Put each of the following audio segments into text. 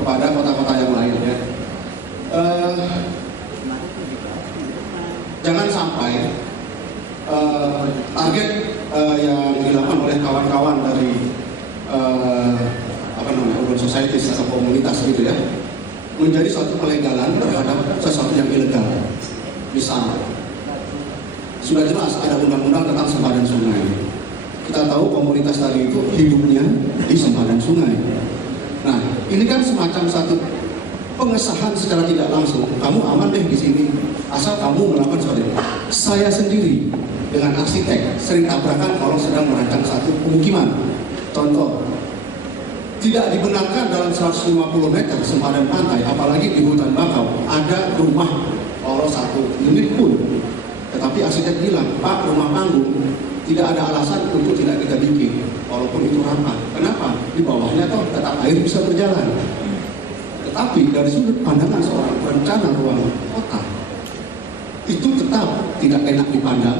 kepada kota-kota yang lain ya. Jangan sampai target yang dilakukan oleh kawan-kawan dari urban societies atau komunitas gitu ya, menjadi suatu pelegalan terhadap sesuatu yang ilegal. Misal, sudah jelas ada undang-undang tentang sempadan sungai. Kita tahu komunitas tadi itu hidupnya di sempadan sungai. Nah, ini kan semacam satu pengesahan secara tidak langsung. Kamu aman deh di sini, asal kamu melakukan sesuatu. Saya sendiri dengan arsitek sering tabrakan kalau sedang merancang satu pemukiman. Contoh, tidak dibenarkan dalam 150 meter sempadan pantai, apalagi di hutan bakau, ada rumah orang satu unit pun. Tetapi arsitek bilang, Pak, rumah panggung tidak ada alasan untuk tidak kita bikin, walaupun itu rapat. Kenapa? Di bawahnya toh tetap air bisa berjalan. Tetapi dari sudut pandangan seorang perencana ruang kota, itu tetap tidak enak dipandang,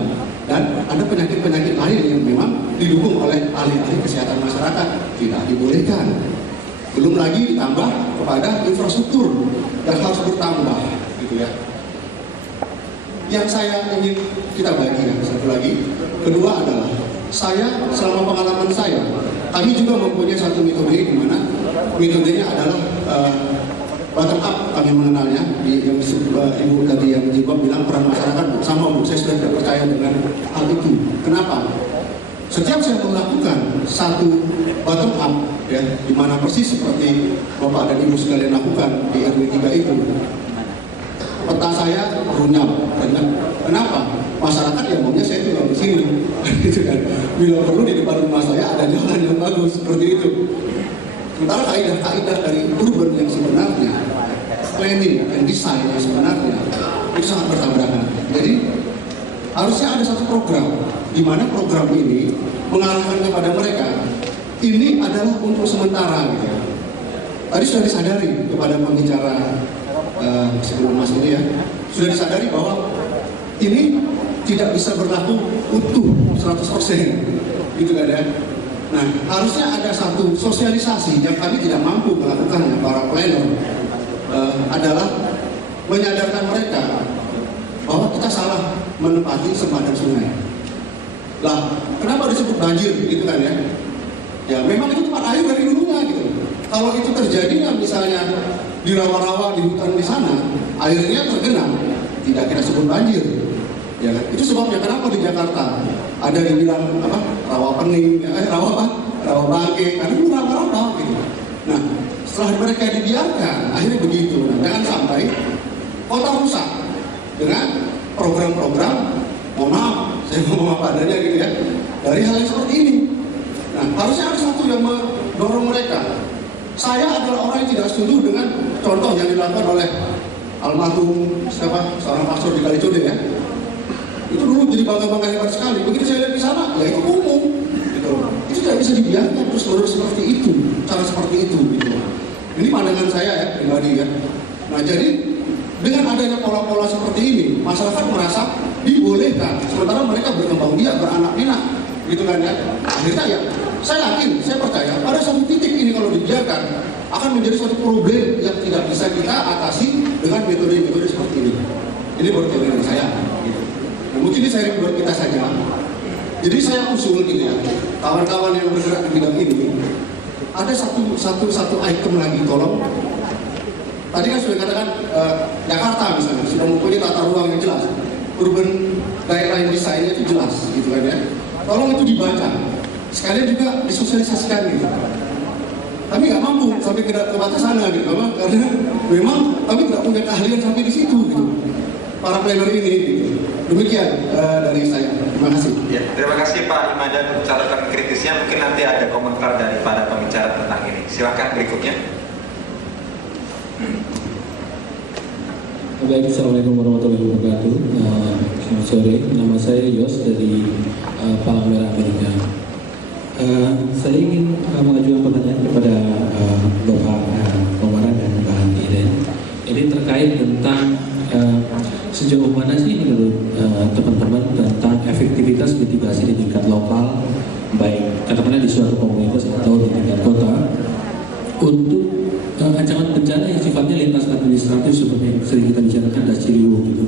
dan ada penyakit-penyakit lain yang memang didukung oleh ahli-ahli kesehatan masyarakat, tidak dibolehkan. Belum lagi ditambah kepada infrastruktur yang harus bertambah, gitu ya. Yang saya ingin kita bagi ya, satu lagi, kedua adalah saya selama pengalaman saya, kami juga mempunyai satu metode di mana metodenya adalah bottom up, kami mengenalnya. Yang ibu tadi yang menjawab bilang peran masyarakat sama, Bu, saya sudah tidak percaya dengan hal itu. Kenapa? Setiap saya melakukan satu bottom up ya, di mana persis seperti Bapak dan Ibu sekalian lakukan di RW 3 itu, peta saya runyam. Kenapa? Masyarakat yang maunya saya tinggal di sini, gitu kan. Bila perlu di depan rumah saya ada jalan yang bagus, seperti itu. Sementara kaidah-kaidah dari urban yang sebenarnya, planning dan desain yang sebenarnya itu sangat bertabrakan. Jadi harusnya ada satu program di mana program ini mengarahkan kepada mereka ini adalah untuk sementara gitu ya. Tadi sudah disadari kepada pembicara sebelum Mas ini ya, sudah disadari bahwa ini tidak bisa berlaku utuh 100%, gitu kan ya. Nah, harusnya ada satu sosialisasi yang kami tidak mampu melakukannya, para planner, adalah menyadarkan mereka bahwa kita salah menempati sempadan sungai. Lah, kenapa disebut banjir, gitu kan ya? Ya, memang itu tempat air dari dulunya, gitu. Kalau itu terjadinya misalnya di rawa-rawa di hutan di sana, airnya tergenang, tidak kita sebut banjir. Ya kan? Itu sebabnya kenapa di Jakarta ada yang bilang apa, rawa pening, rawa bangke, karena itu rawa-rawa gitu. Nah, setelah mereka dibiarkan, akhirnya begitu. Nah, jangan sampai kota rusak dengan program-program, mohon maaf, saya ngomong apa adanya gitu ya, dari hal yang seperti ini. Nah, harusnya ada satu yang mendorong mereka. Saya adalah orang yang tidak setuju dengan contoh yang dilakukan oleh almarhum seorang pastor di Kalijodo ya. Itu dulu jadi bangga-bangga hebat sekali. Begitu saya lihat di sana, ya itu umum, gitu. Itu tidak bisa dibiarkan terus-menerus seperti itu, cara seperti itu, gitu. Ini pandangan saya ya, pribadi ya. Nah, jadi dengan adanya pola-pola seperti ini, masyarakat merasa dibolehkan, sementara mereka berkembang biak, beranak pinak, gitu kan ya. Akhirnya ya, saya yakin, saya percaya pada satu titik ini kalau dibiarkan akan menjadi suatu problem yang tidak bisa kita atasi dengan metode-metode seperti ini. Ini baru teori saya. Gitu. Nah, mungkin ini sharing buat kita saja. Jadi saya usul gitu ya, kawan-kawan yang bergerak di bidang ini, ada satu item lagi, tolong. Tadi kan sudah katakan Jakarta misalnya sudah mempunyai tata ruang yang jelas, urban guideline desainnya itu jelas, gitu kan ya. Tolong itu dibaca, sekalian juga disosialisasikan gitu. Kami nggak mampu sampai ke batas sana gitu, karena memang kami tidak punya keahlian sampai di situ gitu. Para planner ini gitu. Demikian dari saya. Terima kasih. Ya, terima kasih Pak Imadan untuk catatan kritisnya. Mungkin nanti ada komentar dari para pembicara tentang ini. Silakan berikutnya. Baik, Assalamualaikum warahmatullahi wabarakatuh. Selamat sore, nama saya Yos dari Palang Merah Amerika. Saya ingin mengajukan pertanyaan kepada Bapak Komara dan Pak Iden. Ini terkait tentang sejauh mana sih menurut teman-teman tentang efektivitas mitigasi di tingkat lokal, baik katakanlah di suatu komunitas atau di tingkat kota, untuk ancaman bencana yang sifatnya lintas administratif seperti yang sering kita bicarakan das Ciliwung gitu.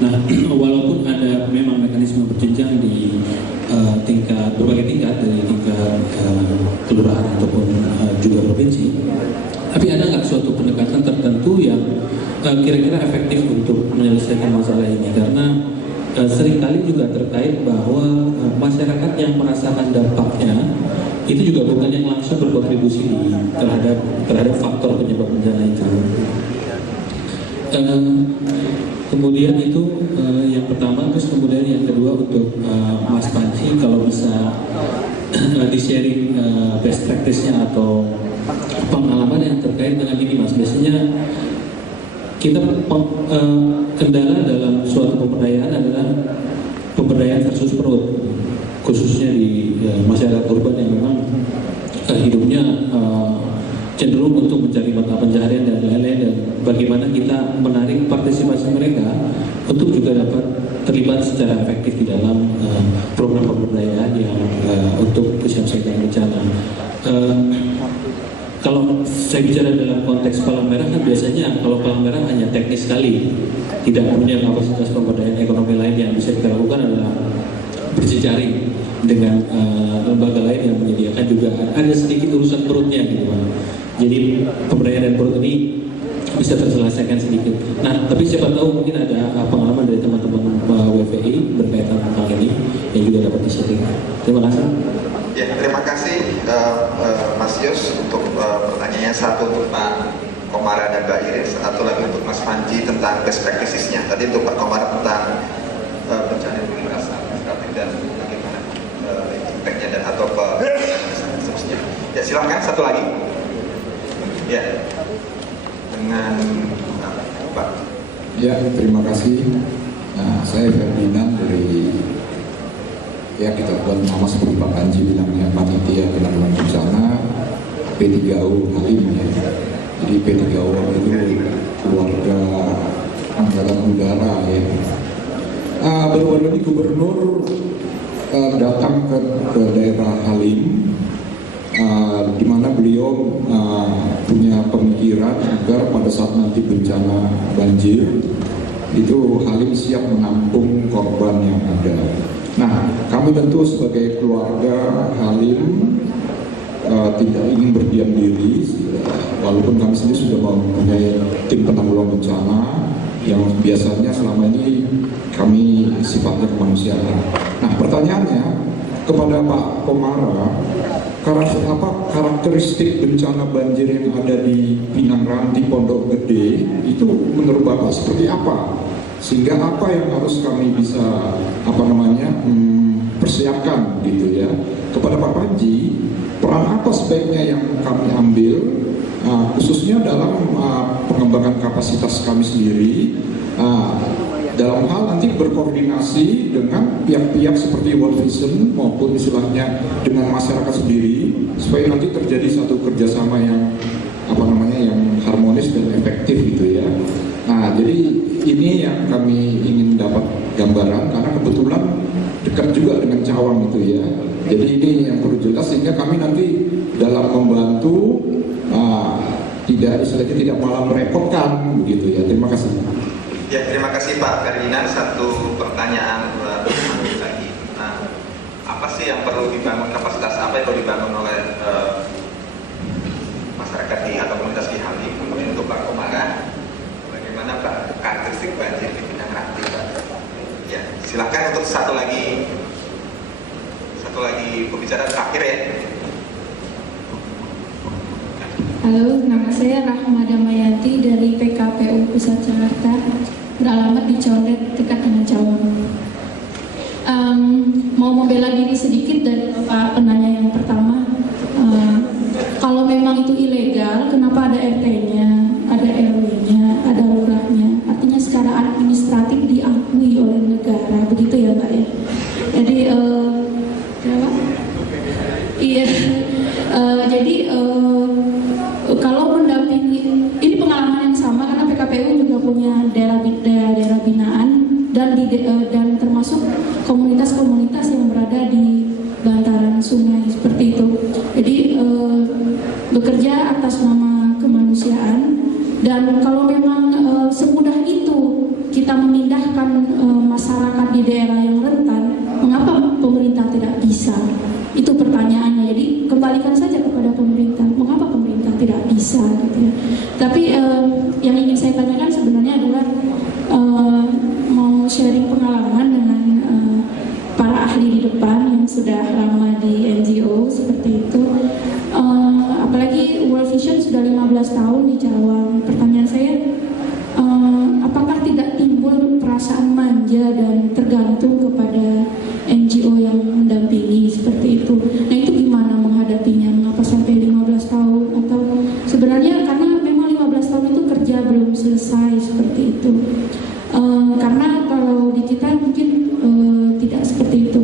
Nah, walaupun ada memang mekanisme berjenjang di berbagai tingkat dari tingkat kelurahan ataupun juga provinsi, tapi ada nggak suatu pendekatan tertentu yang kira-kira efektif untuk menyelesaikan masalah ini? Karena seringkali juga terkait bahwa masyarakat yang merasakan dampaknya itu juga bukan yang langsung berkontribusi terhadap faktor penyebab bencana itu. Kemudian itu yang pertama, terus kemudian yang kedua untuk Mas Panji, kalau bisa di-sharing best practice-nya atau pengalaman yang terkait dengan ini, Mas. Biasanya kita kendala dalam suatu pemberdayaan adalah pemberdayaan versus perut, khususnya di masyarakat urban yang memang hidupnya cenderung untuk mencari mata pencaharian dan lain-lain, dan bagaimana kita menarik partisipasi mereka untuk juga dapat terlibat secara efektif di dalam program pemberdayaan yang untuk kesiapsiagaan bencana. Kalau saya bicara dalam konteks Palang Merah, kan biasanya kalau Palang Merah hanya teknis sekali, tidak punya kapasitas pemberdayaan ekonomi lain. Yang bisa kita lakukan adalah berjejaring dengan lembaga lain yang menyediakan juga ada sedikit urusan perutnya gitu Pak. Jadi pemberdayaan perut ini bisa terselesaikan sedikit. Nah, tapi siapa tahu mungkin ada pengalaman dari teman-teman WVI berkaitan tentang ini yang juga dapat di-sharing. Terima kasih. Ya, terima kasih Mas Yos untuk pertanyaannya. Satu untuk Pak Komara dan Mbak Iris, satu lagi untuk Mas Panji tentang best practices-nya. Tadi untuk Pak Komara tentang bencana yang merasa administratif dan bagaimana impact-nya dan atau seterusnya. Ya, silakan satu lagi. Ya, dengan Pak. Ya, terima kasih. Nah, saya Ferdinand dari, ya kita buat nama seperti Pak Panji bilangnya Panitia Penanggulangan Bencana P3U Halim ya. Jadi P3U itu keluarga Angkatan Udara ya. Baru-baru ini Gubernur datang ke daerah Halim, di mana beliau punya pemikiran agar pada saat nanti bencana banjir itu Halim siap menampung korban yang ada. Nah, kami tentu sebagai keluarga Halim tidak ingin berdiam diri, walaupun kami sendiri sudah mempunyai tim penanggulangan bencana yang biasanya selama ini kami sifatnya kemanusiaan. Nah, pertanyaannya kepada Pak Komara, karakteristik bencana banjir yang ada di Pinang Ranti, Pondok Gede itu menurut Bapak seperti apa? Sehingga apa yang harus kami bisa persiapkan gitu ya. Kepada Pak Panji, peran apa sebaiknya yang kami ambil khususnya dalam pengembangan kapasitas kami sendiri dalam hal nanti berkoordinasi dengan pihak-pihak seperti World Vision maupun istilahnya dengan masyarakat sendiri supaya nanti terjadi satu kerjasama yang yang harmonis dan efektif gitu ya. Nah, jadi ini yang kami ingin dapat gambaran karena kebetulan dekat juga dengan Cawang itu ya. Jadi ini yang perlu jelas sehingga kami nanti dalam membantu tidak malah merepotkan begitu ya. Terima kasih. Ya, terima kasih Pak Ferdinand. Satu pertanyaan lagi. Nah, apa sih yang perlu dibangun, kapasitas apa yang perlu dibangun oleh masyarakat atau komunitas di Halim? Kemudian untuk Pak Komara, bagaimana Pak karakteristik banjir di Pinang Ranti, Pak? Ya, silakan untuk satu lagi pembicara terakhir ya. Halo, nama saya Rahma Damayanti dari PKPU Pusat Jakarta, beralamat di Condet dekat dengan Cawang. Mau membela diri sedikit dari Pak penanya yang pertama. Kalau memang itu ilegal, kenapa ada RT-nya, ada RW-nya, ada lurahnya? Artinya secara administratif diakui oleh negara, begitu ya Mbak ya? Jadi, kalau mendampingi, ini pengalaman yang sama karena PKPU juga punya daerah binaan dan termasuk komunitas-komunitas yang berada di bantaran sungai seperti itu. Jadi bekerja atas nama kemanusiaan kemanusiaan. Dan kalau memang semudah itu kita memindahkan masyarakat di daerah yang rentan, mengapa pemerintah tidak bisa? Itu pertanyaannya. Jadi kembalikan saja kepada pemerintah, mengapa pemerintah tidak bisa gitu ya. Tapi yang ingin saya tanyakan sebenarnya adalah mau sharing pengalaman dengan para ahli di depan yang sudah lama di NGO seperti itu. Apalagi World Vision sudah 15 tahun di Cawang. Pertanyaan saya, apakah tidak timbul perasaan manja dan tergantung kepada NGO yang mendampingi seperti itu? Nah, itu gimana menghadapinya? Mengapa sampai 15 tahun? Atau sebenarnya karena memang 15 tahun itu kerja belum selesai seperti itu. Karena kalau di kita mungkin tidak seperti itu.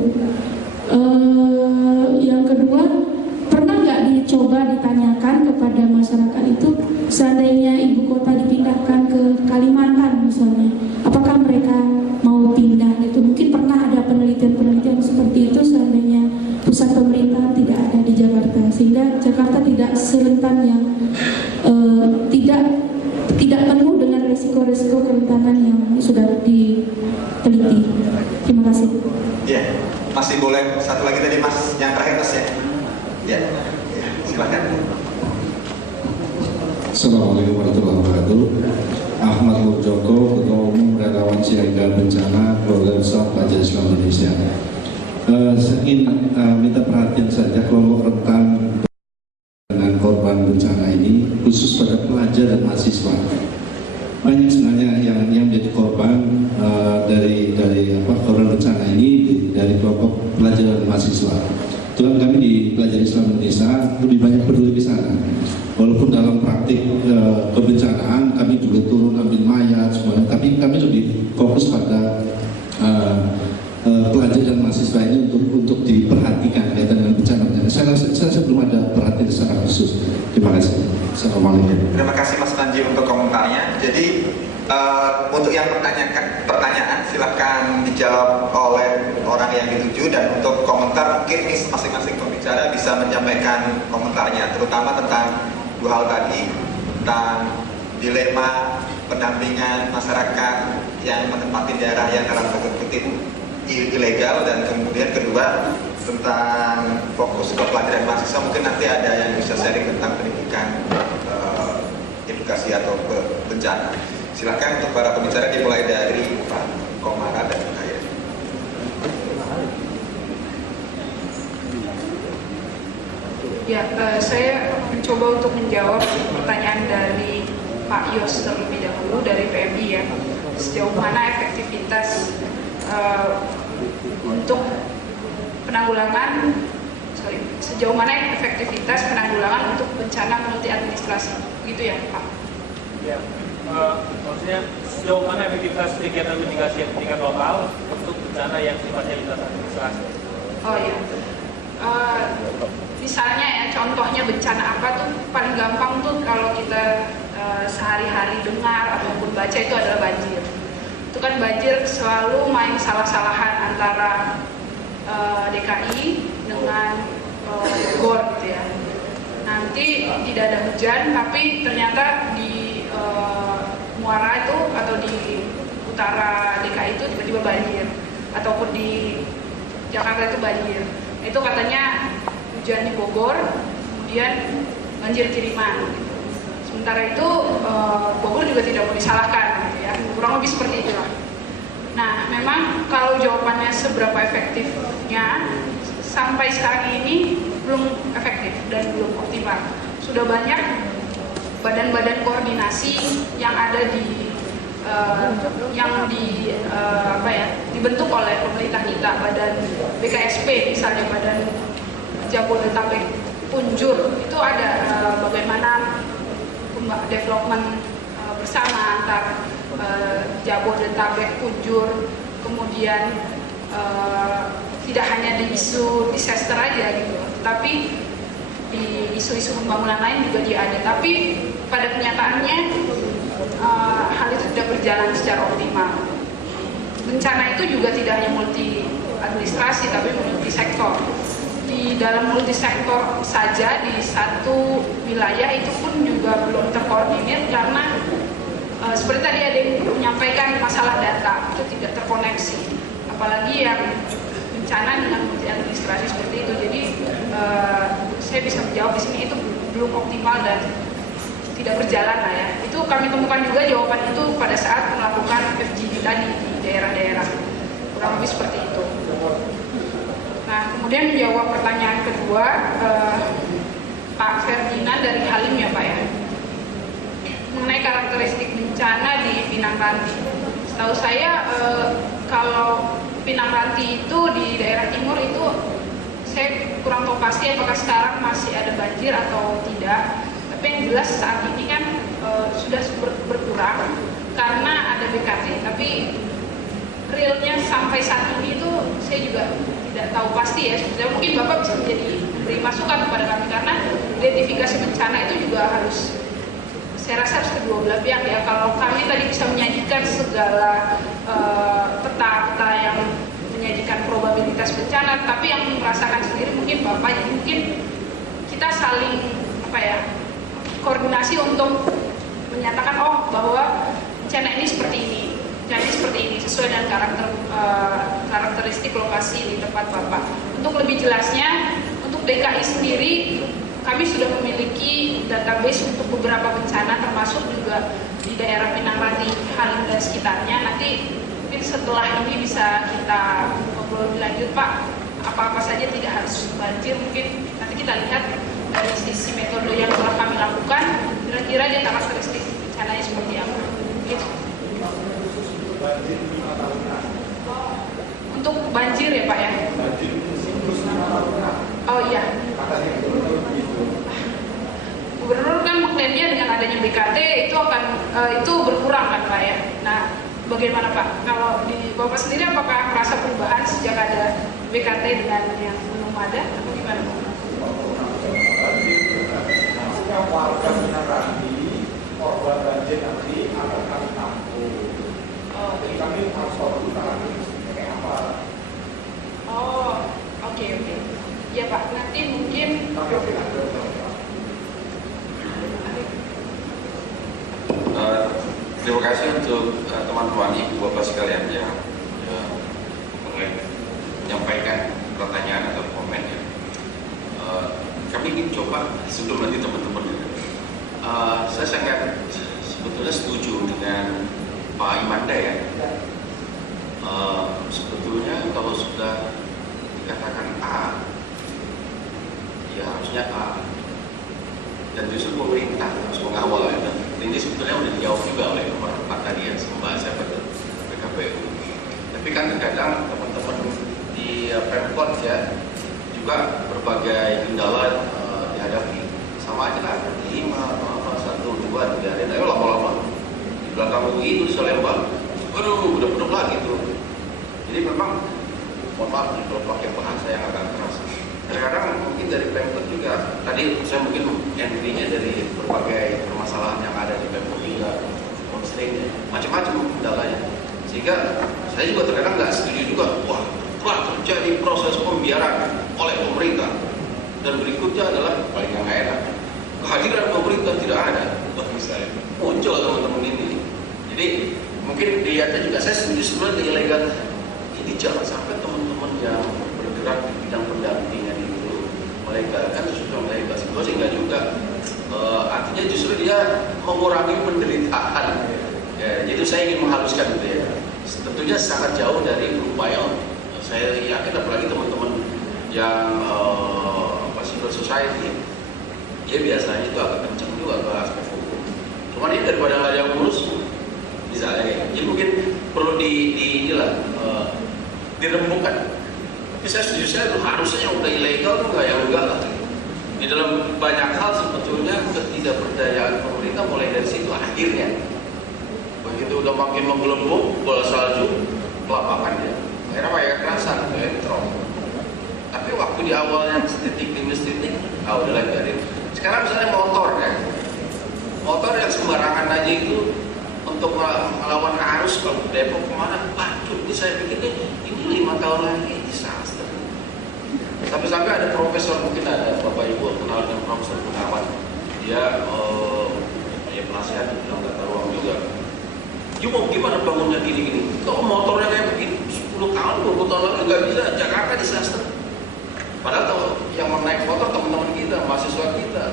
Yang kedua, pernah nggak dicoba ditanyakan kepada masyarakat itu, seandainya ibu kota dipindahkan ke Kalimantan misalnya, apakah mereka mau pindah gitu? Mungkin pernah ada penelitian-penelitian seperti itu seandainya pusat pemerintahan tidak ada di Jakarta, sehingga Jakarta tidak serentan yang tidak penuh dengan risiko-risiko kerentanan yang sudah diteliti. Terima kasih. Ya, masih boleh satu lagi tadi Mas, yang terakhir Mas ya. Ya, silakan. Assalamualaikum warahmatullahi wabarakatuh. Ahmad Murjoko, Ketua Umum Relawan Siaga Bencana Keluarga Besar Pelajar Islam Indonesia. Saya ingin minta perhatian saja kelompok rentan dengan korban bencana ini, khusus pada pelajar dan mahasiswa. Banyak sebenarnya yang menjadi korban dari korban bencana ini dari kelompok pelajar dan mahasiswa. Tuhan kami di Pelajar Islam Indonesia lebih banyak peduli di sana. Walaupun dalam praktik kebencanaan kami juga turun ambil mayat semuanya, tapi kami lebih fokus pada pelajar dan mahasiswa ini untuk diperhatikan kaitan dengan bencana. Saya belum ada perhatian secara khusus. Terima kasih. Assalamualaikum. Terima kasih Mas Panji untuk komentarnya. Jadi untuk yang pertanyaan silakan dijawab oleh orang yang dituju, dan untuk komentar mungkin masing-masing pembicara bisa menyampaikan komentarnya, terutama tentang dua hal tadi, tentang dilema pendampingan masyarakat yang menempati daerah yang dalam tanda kutip ilegal, dan kemudian kedua tentang fokus ke pelajaran mahasiswa. Mungkin nanti ada yang bisa sharing tentang pendidikan, edukasi atau bencana. Silakan untuk para pembicara dimulai dari Pak Komara dan saya. Ya, saya mencoba untuk menjawab pertanyaan dari Pak Yos terlebih dahulu dari PMI ya. Sejauh mana efektivitas untuk penanggulangan, sejauh mana efektivitas penanggulangan untuk bencana multi administrasi, gitu ya Pak? Ya, maksudnya sejauh mana efektivitas kegiatan mitigasi tingkat lokal untuk bencana yang sifatnya lintas administrasi? Oh iya. Misalnya ya, contohnya bencana apa tuh paling gampang tuh kalau kita sehari-hari dengar ataupun baca itu adalah banjir. Itu kan banjir selalu main salah-salahan antara DKI dengan Bogor gitu ya. Nanti tidak ada hujan, tapi ternyata di Muara itu atau di utara DKI itu tiba-tiba banjir, ataupun di Jakarta itu banjir. Itu katanya hujan di Bogor, kemudian banjir kiriman. Sementara itu Bogor juga tidak mau disalahkan, gitu ya. Kurang lebih seperti itulah. Nah, memang kalau jawabannya seberapa efektifnya, sampai sekarang ini belum efektif dan belum optimal. Sudah banyak badan-badan koordinasi yang ada di dibentuk oleh pemerintah kita, badan BKSP misalnya, badan Jabodetabek Punjur, itu ada bagaimana development bersama antar Jabodetabek Punjur, kemudian tidak hanya di isu disaster aja gitu, tapi di isu-isu pembangunan lain juga dia ada. Tapi pada kenyataannya hal itu tidak berjalan secara optimal. Bencana itu juga tidak hanya multi administrasi tapi multi sektor. Di di dalam multisektor saja di satu wilayah itu pun juga belum terkoordinir karena seperti tadi ada yang menyampaikan masalah data itu tidak terkoneksi, apalagi yang bencana dengan multi administrasi seperti itu. Jadi saya bisa menjawab di sini itu belum optimal dan tidak berjalan lah ya. Itu kami temukan juga jawaban itu pada saat melakukan FGD tadi di daerah-daerah, kurang lebih seperti itu. Nah, kemudian menjawab pertanyaan kedua Pak Ferdinand dari Halim ya Pak ya, mengenai karakteristik bencana di Pinang Ranti. Setahu saya kalau Pinang Ranti itu di daerah timur itu saya kurang tahu pasti apakah sekarang masih ada banjir atau tidak. Tapi yang jelas saat ini kan sudah berkurang karena ada BKT. Tapi realnya sampai saat ini itu saya juga tidak tahu pasti ya. Sebetulnya mungkin Bapak bisa memberi masukan kepada kami karena identifikasi bencana itu juga harus, saya rasa harus kedua belah pihak ya. Kalau kami tadi bisa menyajikan segala peta-peta yang menyajikan probabilitas bencana, tapi yang merasakan sendiri mungkin Bapak, jadi mungkin kita saling koordinasi untuk menyatakan bahwa bencana ini seperti ini, bencana ini seperti ini sesuai dengan karakteristik lokasi di tempat Bapak. Untuk lebih jelasnya, untuk DKI sendiri kami sudah memiliki database untuk beberapa bencana termasuk juga di daerah Pinang Ranti, Halim dan sekitarnya. Nanti mungkin setelah ini bisa kita ngobrol lebih lanjut Pak, apa-apa saja tidak harus banjir, mungkin nanti kita lihat dari sisi metode yang telah kami lakukan, kira-kira dia karakteristik bencananya seperti apa. Gitu. Untuk banjir ya Pak ya? Oh iya. Gubernur kan mengklaimnya dengan adanya BKT itu akan itu berkurang kan Pak ya? Nah, bagaimana Pak? Kalau di Bapak sendiri apakah merasa perubahan sejak ada BKT dengan yang belum ada? Atau gimana Pak? Warga Pinang Ranti, korban banjir nanti akan kami tampung. Jadi kami harus tahu nanti kayak apa. Oke. Ya Pak, nanti mungkin. Terima kasih untuk teman-teman Ibu Bapak sekalian yang menyampaikan pertanyaan atau komen ya. Kami ingin coba sebelum nanti teman-teman saya sangat sebetulnya setuju dengan Pak Imanda ya. Sebetulnya kalau sudah dikatakan A, ya harusnya A, dan justru pemerintah harus mengawal ya. Ini sebetulnya sudah dijawab juga oleh Pak tadi ya, membahas apa itu PKPU. Tapi kan kadang teman-teman di Pemkot ya juga berbagai kendala dihadapi. Sama aja lah, 5, 1, 2, 3 hari, ayo lama-lama di belakang UI itu Selembang, aduh udah penuh lagi tuh. Jadi memang mohon maaf kalau pakai bahasa yang agak keras. Terkadang mungkin dari Pemkot juga, tadi saya mungkin entry-nya dari berbagai permasalahan yang ada di Pemkot juga, konstrain macam-macam kendalanya. Sehingga saya juga terkadang nggak setuju juga, wah telah terjadi proses pembiaran oleh pemerintah. Dan berikutnya adalah paling yang enak, kehadiran pemerintah tidak ada. Bagi saya muncul teman-teman ini. Jadi mungkin dilihatnya juga saya setuju sebenarnya ilegal. Ini jangan sampai teman-teman yang bergerak di bidang pendampingan itu melegalkan sesuatu melegal situasi enggak juga. Artinya justru dia mengurangi penderitaan. Ya, jadi saya ingin menghaluskan itu ya. Tentunya sangat jauh dari upaya. Saya yakin apalagi teman-teman yang civil society, dia biasanya itu agak kenceng juga ke aspek hukum. Cuman ini daripada nggak ada yang ngurus, misalnya ya. Jadi mungkin perlu dirembukan. Tapi saya setuju, saya itu harusnya udah ilegal tuh nggak yang enggak lah. Di dalam banyak hal sebetulnya ketidakberdayaan pemerintah mulai dari situ akhirnya. Begitu udah makin menggelembung bola salju, kelapakan ya. Akhirnya pakai kekerasan, bentrok. Tapi waktu di awalnya titik demi titik, udah biarin. Sekarang misalnya motor ya, motor yang sembarangan aja itu untuk melawan arus kalau Depok kemana, waduh ini saya pikir ini 5 tahun lagi disaster. Sampai ada profesor, mungkin ada Bapak Ibu kenal dengan Profesor Gunawan. Dia penasihat di bidang tata ruang juga. Dia mau gimana bangunnya gini-gini? Kalau motornya kayak begini, 10 tahun, 20 tahun lagi nggak bisa, Jakarta disaster. Padahal kalau yang mau naik motor teman-teman kita, mahasiswa kita.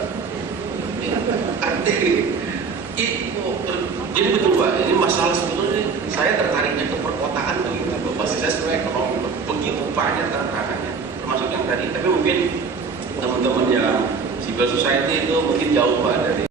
Jadi betul Pak, ini masalah sebetulnya saya tertariknya ke perkotaan begitu. Basis saya sebenarnya ekonomi, begitu banyak tantangannya, termasuk yang tadi. Tapi mungkin teman-teman yang civil society itu mungkin jauh Pak dari